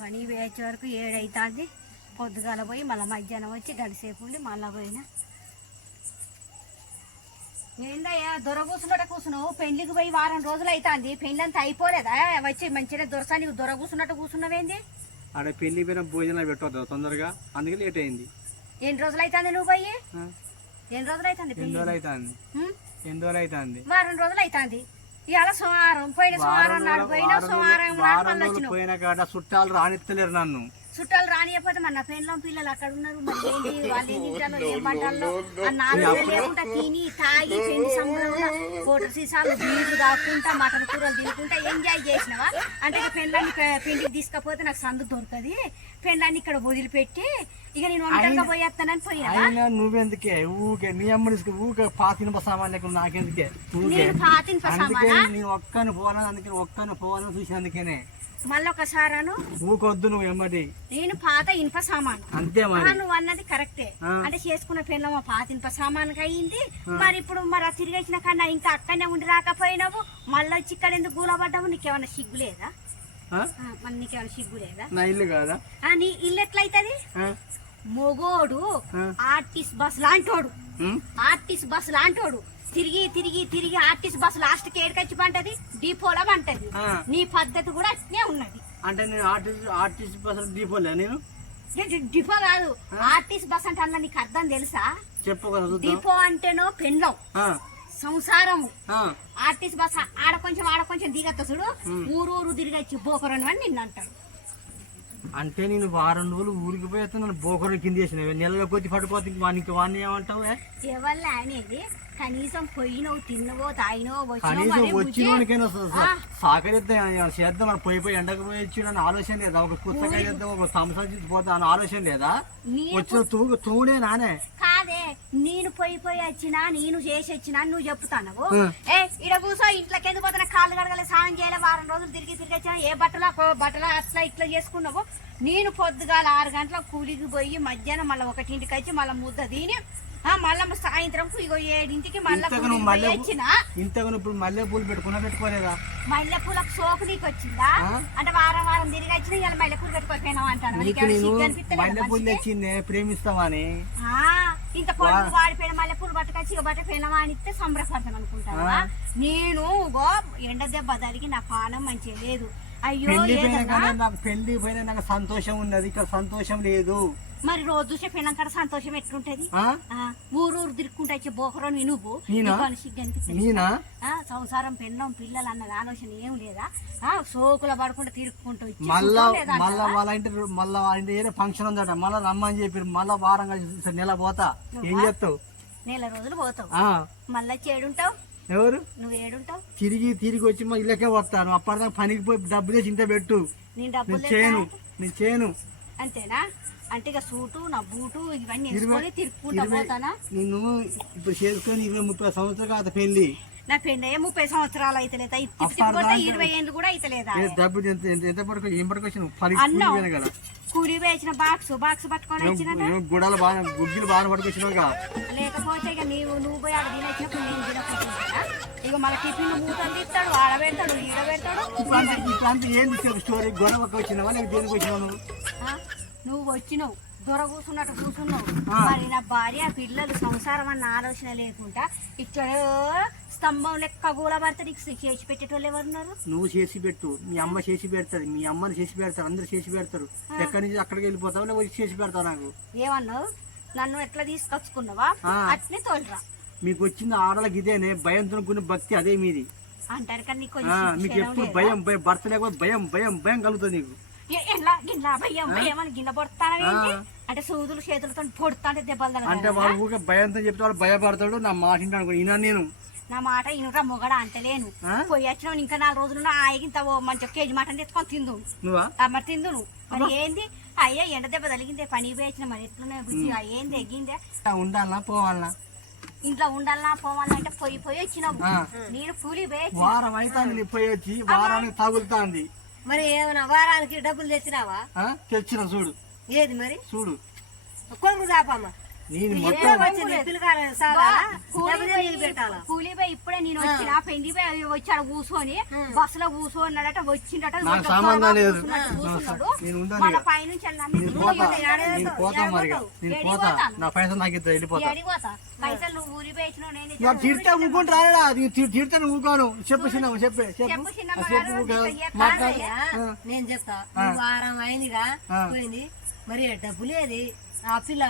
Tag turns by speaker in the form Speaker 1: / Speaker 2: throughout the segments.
Speaker 1: వరకు ఏడైతుంది. పొద్దుగాల పోయి మళ్ళీ మధ్యాహ్నం వచ్చి గడిసేపు ఉండి మళ్ళీ పోయినా. ఏందయ్యా దొర కూర్చున్నట్ట కూర్చున్నావు పెళ్ళికి పోయి వారం రోజులు అవుతుంది పెళ్ళి అంతా అయిపోలేదా? వచ్చి మంచిగా దొరసా నీకు దొర కూర్చున్నట్టు కూర్చున్నావేంది
Speaker 2: ఆడ పెళ్ళి పోయిన భోజనాలు పెట్టవద్దు తొందరగా. అందుకే లేట్ అయింది.
Speaker 1: ఎన్ని రోజులు అవుతుంది నువ్వు పోయి? ఎన్ని రోజులు అవుతుంది
Speaker 2: ఎన్ని రోజులు అవుతుంది? ఎన్ని రోజులు అవుతుంది
Speaker 1: వారం రోజులు అవుతుంది ఇవాళ సోమవారం పోయిన సోమవారం నాడు పోయినా సోమవారం
Speaker 2: పోయిన కాడ చుట్టాలు రానిత్తలేరు నన్ను.
Speaker 1: చుట్టాలు రానియకపోతే మన పెళ్ళం పిల్లలు అక్కడ ఉన్నారు. మరి ఏంటి వాళ్ళు ఏం తింటారో ఏం పంటాలో ఆ నాలుగు లేకుండా తిని తాగి పెళ్ళి సంబరంలో కోటర్ సీసాలు బీర్లు దాక్కుంటా మటన్ కూరలు తినుకుంటా ఎంజాయ్ చేసినవా? అంటే ఇక పెళ్ళాన్ని పె- పెళ్ళికి తీసుకపోతే నాకు సందు దొరుకుతుంది పెళ్ళాన్ని ఇక్కడ వదిలిపెట్టి ఇక నేను ఒంటరిగా పోయేస్తానని పోయినా
Speaker 2: అయినా నువ్వెందుకే? ఊకే నీ అమ్మ తీసుకు ఊకే పాతిన సామాన్ లేకుండా నాకెందుకే? ఊకే.
Speaker 1: నేను పాతిన
Speaker 2: అందుకే
Speaker 1: పసామానా
Speaker 2: నేను ఒక్కను పోనా అందుకే ఒక్కను పోవాలని చూసి అందుకేనే
Speaker 1: మళ్ళీ ఒకసారాను
Speaker 2: ఊకొద్దు నువ్వు ఎమ్మటి.
Speaker 1: నేను పాత ఇనుప సామాను.
Speaker 2: అంతే మరి.
Speaker 1: నువ్వు అన్నది కరెక్టే. అంటే చేసుకున్న పెళ్ళం పాత ఇనుప సామాన్కి అయింది. మరి ఇప్పుడు మరి ఆ తిరిగి వచ్చిన కన్నా ఇంకా అక్కడనే ఉండి రాకపోయినావు. మళ్ళీ వచ్చి ఇక్కడ ఎందుకు గూలబడ్డావు? నీకేమన్నా సిగ్గు లేదా? నీకేమైనా సిగ్గు లేదా?
Speaker 2: నా ఇల్లు కాదా?
Speaker 1: నీ ఇల్లు ఎట్లయితది? మొగోడు. ఆర్టిస్ట్ బస్ లాంటోడు? ఆర్టిస్ట్ బస్ లాంటోడు. తిరిగి తిరిగి తిరిగి ఆర్టిస్ట్ బస్ లాస్ట్కి ఏడుకొచ్చి పంటది? డిపోలో పంటది. నీ పద్ధతి కూడా అట్నే ఉన్నది.
Speaker 2: అంటే నేను ఆర్టిస్ట్ ఆర్టిస్ట్ బస్సు దీపోలే నేను?
Speaker 1: డిపో కాదు. ఆర్టిస్ట్ బస్ అంటే అన్న నీకు అర్థం తెలుసా?
Speaker 2: చెప్పు
Speaker 1: డిపో అంటేనో పెండ్లం. సంసారము. ఆర్టిస్ట్ బస్ ఆడ కొంచెం ఆడ కొంచెం దిగత్త చూడు. ఊరు ఊరు తిరిగచ్చి బోకరని అని నిన్ను అంటాడు.
Speaker 2: అంటే నేను వారం రోజులు ఊరికి పోతే నన్ను బోకరు కింద వేసిన నెలలో కొద్ది పడిపోతే వానికి వాడిని ఏమంటావు?
Speaker 1: ఎవరు అనేది కనీసం పోయినవు తిన్నవో తాగినవో
Speaker 2: కనీసం. వచ్చినోనికైనా. సాకరిద్దాం చేద్దాం మనం పోయి పోయి ఎండకు పోయి అని ఆలోచన లేదా ఒక పుస్తకాయ చేద్దాం ఒక సంవత్సరం పోతా అని ఆలోచన లేదా వచ్చిన తూ తూడే నానే
Speaker 1: కాదే నేను పోయి పోయి వచ్చినా నేను చేసి వచ్చినా నువ్వు చెప్తావు
Speaker 2: ఆ.
Speaker 1: ఏ ఇడ కూసో ఇంట్లోకి ఎందుకు పోతున్నా? కాళ్ళు కడగలే స్నానం చేయలే వారం రోజులు తిరిగి తిరిగి వచ్చినా ఏ బట్టలు బట్టలు అట్లా ఇట్లా చేసుకున్నావు? నేను పొద్దుగాల ఆరు గంటలకు కూలికి పోయి మధ్యాహ్నం మళ్ళీ ఒకటింటికి వచ్చి మళ్ళీ ముద్ద తిని మళ్ళా సాయంత్రం ఇగో ఏడింటికి మళ్ళీ పోయి
Speaker 2: మల్లె ఇప్పుడు పూలు పెట్టుకున్నా పెట్టుకోలేదా?
Speaker 1: మల్లె పూలకు సోకు నీకు వచ్చిందా? అంటే వారం వారం తిరిగి వచ్చిన ఇలా మల్లె పూలు పెట్టుకోకపోయినావు అంటాను.
Speaker 2: మల్లె పూలు తెచ్చిందే ప్రేమిస్తావని
Speaker 1: ఇంత పొడుగు వాడిపోయిన మల్లె పూలు పట్టుకొచ్చి ఇక బట్ట పిల్లమా అని ఇస్తే సంబరపడతాను అనుకుంటావా? నేను గో ఎండ దెబ్బ తగిలి నా పానం మంచిగా లేదు. అయ్యో
Speaker 2: పెళ్ళి పోయిన నాకు సంతోషం ఉన్నది ఇక్కడ సంతోషం లేదు.
Speaker 1: మరి రోజు కాడ సంతోషం ఎట్లుంటది? ఊరు ఊరు తిరుక్కుంటా వచ్చే బోకరో నువ్వు.
Speaker 2: నేనా?
Speaker 1: సంసారం పెళ్ళం పిల్లలు అన్నది ఆలోచన ఏం లేదా? ఆ సోకుల పడకుండా తిరుక్కుంటూ
Speaker 2: మళ్ళా మళ్ళా? వాళ్ళ ఇంటి మళ్ళా వాళ్ళ ఇంటి ఫంక్షన్ ఉందట. మళ్ళా రమ్మని చెప్పి మళ్ళా వారం కలిసి నెల పోతా. ఏం చేస్తావు?
Speaker 1: నెల రోజులు పోతావు. మళ్ళీ ఏడుంటావు
Speaker 2: ఎవరు?
Speaker 1: నువ్వు ఏడుంటావు?
Speaker 2: తిరిగి తిరిగి వచ్చి మా ఇళ్ళకే వస్తాను అప్పటిదాకా పనికి పోయి డబ్బు చేసి ఇంత పెట్టు.
Speaker 1: నేను డబ్బులు
Speaker 2: చేయను. నేను చేయను.
Speaker 1: అంతేనా? అంటే ఇక సూటు నా బూటు ఇవన్నీ వేసుకొని తిరుక్కుంటా
Speaker 2: ఇరవై-
Speaker 1: పోతానా?
Speaker 2: నిన్ను ఇప్పుడు చేసుకొని ఇరవై ముప్పై సంవత్సరాలు కాదు పెళ్ళి
Speaker 1: నా పెళ్ళయ్య ముప్పై సంవత్సరాలు అయితే లేదా ఇరవై ఏళ్ళు కూడా అయితే లేదా
Speaker 2: ఏ డబ్బు ఎంత ఎంత- పడుకో ఏం పడుకొచ్చిన
Speaker 1: అన్నం. కూలి వేసిన బాక్స్ బాక్స్ పట్టుకొని వచ్చిన
Speaker 2: గుడాలు బాగా గుగ్గిలు బాగా పడుకొచ్చినావుగా
Speaker 1: లేకపోతే ఇక నీవు నువ్వు పోయి ఆడ తినేసినప్పుడు నేను తినకపోతున్నా ఇక మన టిఫిన్ మూతలు ఇస్తాడు ఆడ పెడతాడు ఈడ పెడతాడు.
Speaker 2: ఇప్పుడు అంత ఏంది? స్టోరీ గొడవకి వచ్చినావా? లేక దేనికి వచ్చినావు నువ్వు
Speaker 1: వచ్చినావు దొర కూర్చున్నట్టు కూర్చున్నావు. మరి నా భార్య పిల్లలు సంసారం అన్న ఆలోచన లేకుండా ఇక్కడ స్తంభం లెక్క గూడబడితే నీకు చేసి పెట్టేటోళ్ళు ఎవరున్నారు?
Speaker 2: నువ్వు చేసి పెట్టు. మీ అమ్మ చేసి పెడతారు మీ అమ్మని చేసి పెడతారు. అందరు చేసి పెడతారు. ఎక్కడి నుంచి అక్కడికి వెళ్ళిపోతావు? లేకపోతే వచ్చి చేసి పెడతావు నాకు?
Speaker 1: ఏమన్నావు? నన్ను ఎట్లా తీసుకొచ్చుకున్నావా. అట్నే తోలురా.
Speaker 2: మీకు వచ్చింది ఆడలకు ఇదేనే భయంతో కొన్ని భక్తి అదే మీది.
Speaker 1: అంటారు కానీ నీకు
Speaker 2: ఎప్పుడు
Speaker 1: లేదా?
Speaker 2: భయం భయం భర్త లేకపోతే భయం భయం భయం కలుగుతుంది నీకు.
Speaker 1: ఎట్లా? గిట్లా భయం భయం అని గిల్ల. అంటే సూదులు చేతులతో పొడుతాంటే దెబ్బలు
Speaker 2: అంటే
Speaker 1: తగలదా?
Speaker 2: వాడు ఊరికే భయంతో చెప్తే వాడు భయపడతాడు నా మాట ఈయన నేను.
Speaker 1: నా మాట ఇనురా మొగడ అంటలేను? పోయి వచ్చినావు ఇంకా నాలుగు రోజులు ఆగిన మంచి కేజీ మటన్ తెచ్చుకొని తిందు. మరి తిందు మరి ఏంది? అయ్యా ఎండ దెబ్బ తగిలిందే పని పోయి వచ్చిన మరి ఎట్లున్నాయి బుద్ధి ఆ, ఏంది ఎగ్గిందే?
Speaker 2: ఉండాలనా పోవాలనా
Speaker 1: ఇంట్లో ఉండాలన్నా పోవాలంటే పోయి పోయి వచ్చినావు. నేను కూలి పోయి వచ్చిన.
Speaker 2: వారం నీ పోయి వచ్చి వారానికి తగులుతాంది.
Speaker 1: మరి ఏమైనా వారానికి డబ్బులు తెచ్చినావా?
Speaker 2: తెచ్చిన చూడు.
Speaker 1: ఏది మరి?
Speaker 2: చూడు.
Speaker 1: కొడుకు చాపమ్మ
Speaker 2: నేను
Speaker 1: ఏ
Speaker 2: మొత్తం
Speaker 1: వచ్చింది
Speaker 3: పిల్లగారు
Speaker 1: బా,
Speaker 3: సాగాలా?
Speaker 1: కూలి
Speaker 3: లేకపోతే
Speaker 1: పోయి-
Speaker 3: నీళ్ళు పెట్టాలా?
Speaker 1: కూలి పోయి ఇప్పుడే నేను వచ్చిన పెళ్ళి పోయి వచ్చాడు కూర్చొని బస్సులో కూర్చోన్నాడట వచ్చిండట. పైనుంచి
Speaker 2: పైసలు. తిడితే ఊకుంటూ తిడితే ఊకాను చెప్పు చిన్నమ్మ చెప్పే
Speaker 3: నేను చెప్తా వారం అయిందిగా. పోయింది. మరి డబ్బు లేదు ఆ పిల్ల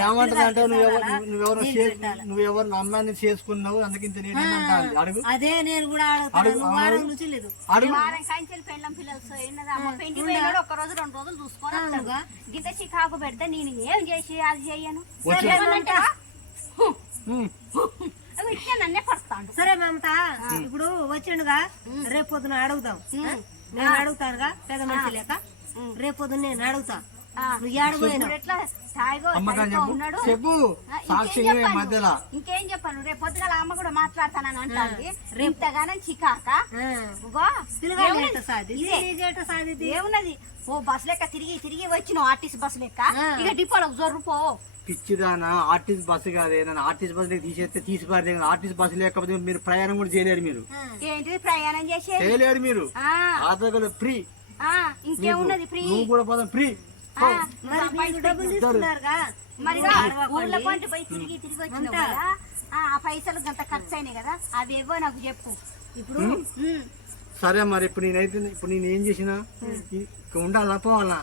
Speaker 2: ఏమంటది అంటే నువ్వెవరు నువ్వెవరు అమ్మాయిని చేసుకున్నావు? అడుగు.
Speaker 3: అదే నేను కూడా
Speaker 2: అడుగు,
Speaker 3: లేదు.
Speaker 2: అడుగు.
Speaker 1: పెళ్ళం పిల్లలు. ఒక రోజు రెండు రోజులు చికాకు పెడితే నేను ఏం చేసి అది పడతాడు.
Speaker 3: సరే మమత. ఇప్పుడు వచ్చిండుగా. రేపు పొద్దున అడుగుదాం? నేను అడుగుతానుగా పెద్ద మనిషి లేక. రేపు నేను అడుగుతా. నువ్వు
Speaker 1: ఎట్లా? ఉన్నాడు.
Speaker 2: చెప్పు.
Speaker 1: ఇంకేం చెప్పాను?
Speaker 2: మధ్యలో.
Speaker 1: ఇంకేం చెప్పాను రేపు పొద్దుగాల అమ్మ కూడా మాట్లాడతానని అంటాంది. ఇంతగానం చికాక. ఏమున్నది? ఓ బస్ లెక్క తిరిగి తిరిగి వచ్చినావు ఆర్టీసీ బస్ లెక్క. ఇక డిపోలకు జొర్రు పో.
Speaker 2: పిచ్చిదానా ఆర్టీసీ బస్సు కాదే. నన్ను ఆర్టీసీ బస్సు తీసేస్తే తీసిపారు ఆర్టీసీ బస్సు లేకపోతే మీరు ప్రయాణం కూడా చేయలేరు మీరు.
Speaker 1: ఏంటిది? ప్రయాణం చేసేది?
Speaker 2: చేయలేరు మీరు. ఫ్రీ.
Speaker 1: ఇంకేమున్నది ఫ్రీ?
Speaker 2: నువ్వు కూడా పోదాం ఫ్రీ.
Speaker 1: ఆ,
Speaker 3: మరి మీకు డబ్బులు తీసుకున్నారుగా.
Speaker 1: మరిగా ఊర్ల పంట పోయి తిరిగి ఆ ఆ పైసలు గంత ఖర్చు అయినాయి కదా నాకు చెప్పు. ఇప్పుడు.
Speaker 2: సరే మరి ఇప్పుడు నేనైతే ఇప్పుడు నేను ఏం చేసినా? ఇక ఉండాలా పోవాలా?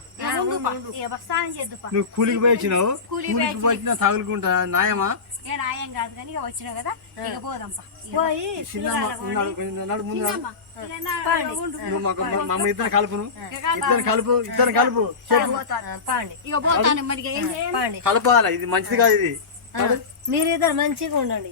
Speaker 2: నువ్వు కూలికి పోయి వచ్చినావు
Speaker 1: కూలికి
Speaker 2: కూలికి పోయి వచ్చినా తగులుకుంటా న్యాయమా
Speaker 1: ఏ నాయం కాదు కానీ ఇక వచ్చినావు కదా ఇక
Speaker 3: పోయి
Speaker 2: మమ్మ ఇద్దరు కలుపును. ఇద్దరు కలుపు ఇద్దరు కలుపు.
Speaker 1: ఇక పోతాను
Speaker 2: కలపాలి? ఇది మంచిది కాదు ఇది.
Speaker 3: మీరిద్దరు మంచిగా ఉండండి.